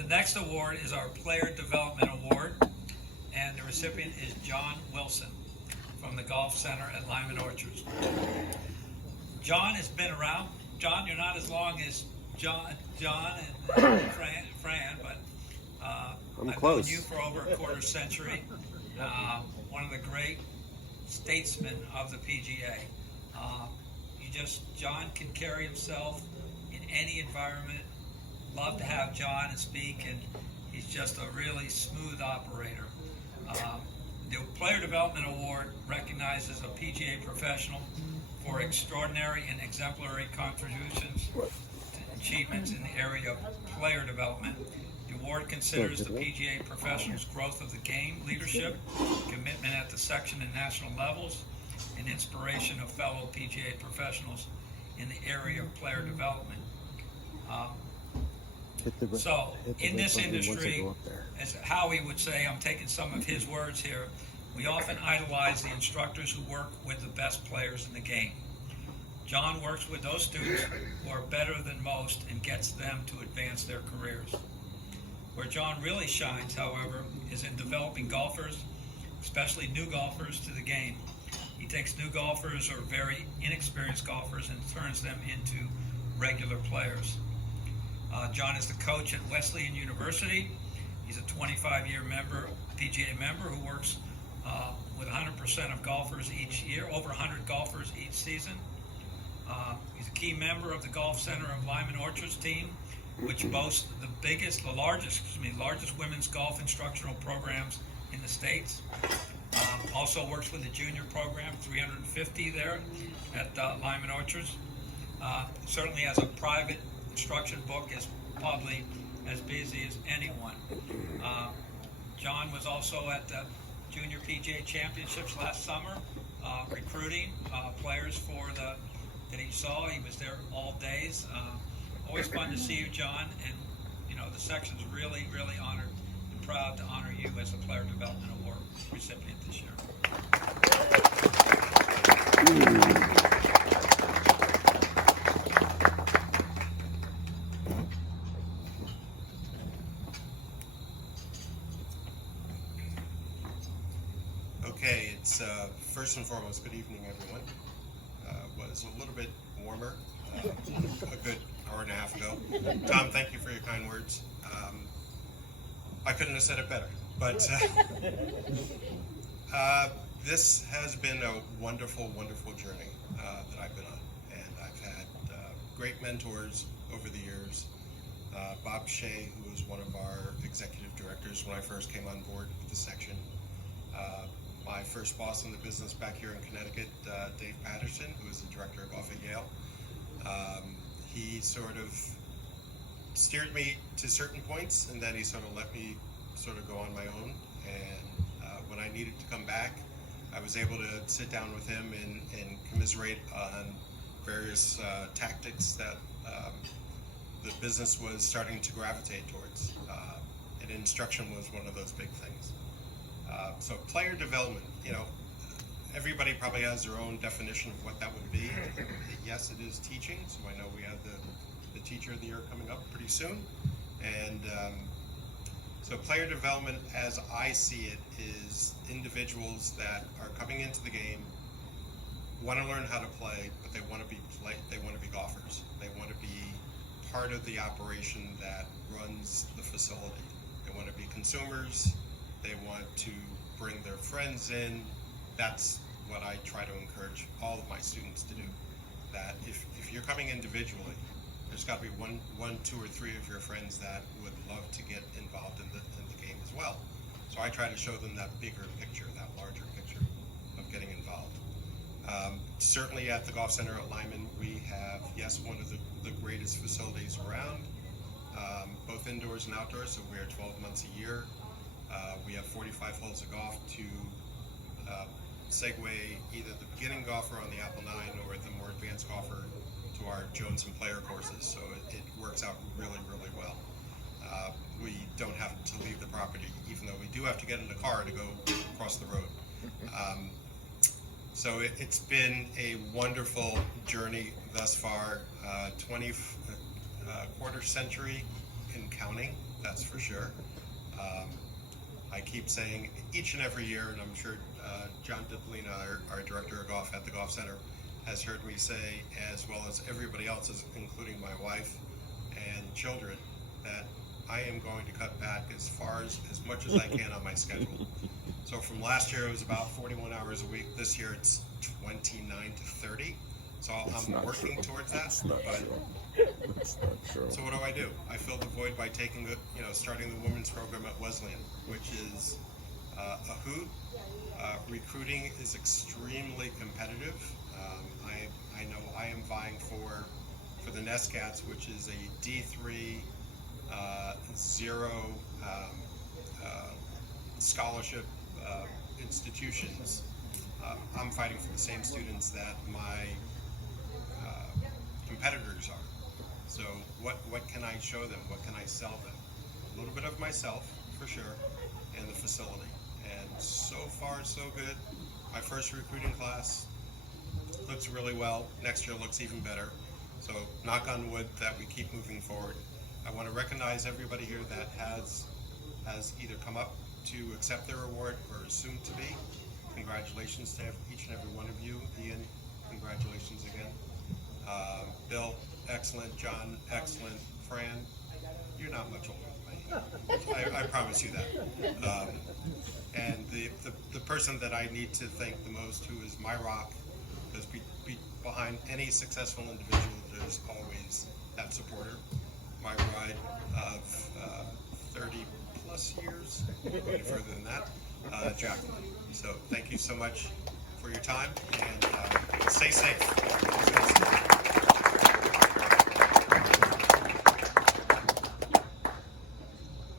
The next award is our Player Development Award, and the recipient is John Wilson from the Golf Center at Lyman Orchards. John has been around. John, you're not as long as John and Fran, but I've known you for over a quarter century. One of the great statesmen of the PGA. John can carry himself in any environment. Love to have John and speak, and he's just a really smooth operator. The Player Development Award recognizes a PGA professional for extraordinary and exemplary contributions to achievements in the area of player development. The award considers the PGA professional's growth of the game, leadership, commitment at the section and national levels, and inspiration of fellow PGA professionals in the area of player development. So, in this industry, as Howie would say, I'm taking some of his words here, we often idolize the instructors who work with the best players in the game. John works with those students who are better than most and gets them to advance their careers. Where John really shines, however, is in developing golfers, especially new golfers, to the game. He takes new golfers or very inexperienced golfers and turns them into regular players. John is the coach at Wesleyan University. He's a 25-year PGA member who works with 100% of golfers each year, over 100 golfers each season. He's a key member of the Golf Center of Lyman Orchards team, which boasts the largest women's golf instructional programs in the States. Also works with the junior program, 350 there at Lyman Orchards. Certainly has a private instruction book, is probably as busy as anyone. John was also at the Junior PGA Championships last summer, recruiting players that he saw. He was there all days. Always fun to see you, John, and the section's really, really honored and proud to honor you as a Player Development Award recipient this year. Okay, it's first and foremost, good evening, everyone. Was a little bit warmer a good hour and a half ago. Tom, thank you for your kind words. I couldn't have said it better, but this has been a wonderful, wonderful journey that I've been on, and I've had great mentors over the years. Bob Shea, who was one of our executive directors when I first came on board with the section. My first boss in the business back here in Connecticut, Dave Patterson, who was the director of golf at Yale. He sort of steered me to certain points, and then he sort of let me sort of go on my own. And when I needed to come back, I was able to sit down with him and commiserate on various tactics that the business was starting to gravitate towards. And instruction was one of those big things. So player development, everybody probably has their own definition of what that would be. Yes, it is teaching, so I know we have the Teacher of the Year coming up pretty soon. And so player development, as I see it, is individuals that are coming into the game, want to learn how to play, but they want to be golfers. They want to be part of the operation that runs the facility. They want to be consumers. They want to bring their friends in. That's what I try to encourage all of my students to do. That if you're coming individually, there's got to be one, two, or three of your friends that would love to get involved in the game as well. So I try to show them that bigger picture, that larger picture of getting involved. Certainly at the Golf Center at Lyman, we have, yes, one of the greatest facilities around, both indoors and outdoors, so we're 12 months a year. We have 45 holes of golf to segue either the beginning golfer on the Apple 9 or the more advanced golfer to our Jones and Player courses, so it works out really, really well. We don't have to leave the property, even though we do have to get in the car to go across the road. So it's been a wonderful journey thus far, 20 quarter century and counting that's for sure. I keep saying each and every year, and I'm sure John Dipolina, our director of golf at the Golf Center, has heard me say, as well as everybody else, including my wife and children, that I am going to cut back as much as I can on my schedule. So from last year, it was about 41 hours a week. This year, it's 29 to 30. So I'm working towards that. That's not But true. That's not true. so what do? I filled the void by starting the women's program at Wesleyan, which is a hoot. Recruiting is extremely competitive. I know I am vying for the NESCATs, which is a D3 zero scholarship institutions. I'm fighting for the same students that my competitors are. So what can I show them? What can I sell them? A little bit of myself, for sure, and the facility. And so far, so good. My first recruiting class looks really well. Next year looks even better. So knock on wood that we keep moving forward. I want to recognize everybody here that has either come up to accept their award or is soon to be. Congratulations to each and every one of you. Ian, congratulations again. Bill, excellent. John, excellent. Fran, you're not much older than me. I promise you that. And the person that I need to thank the most, who is my rock, because behind any successful individual, there's always that supporter. My ride of 30 plus years, going further than that, Jacqueline. So thank you so much for your time, and stay safe.